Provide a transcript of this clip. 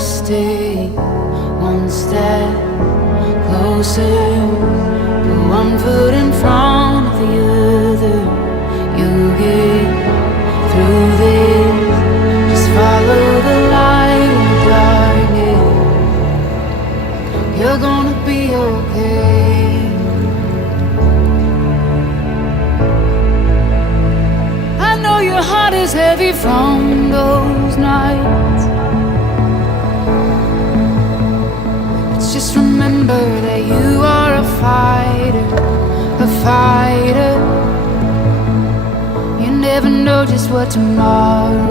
stay one step closer, put one foot in front of the other. You'll get through this, just follow the light in the darkness. You're gonna be okay. I know your heart is heavy from those nights. Just remember that you are a fighter, a fighter. You never know just what tomorrow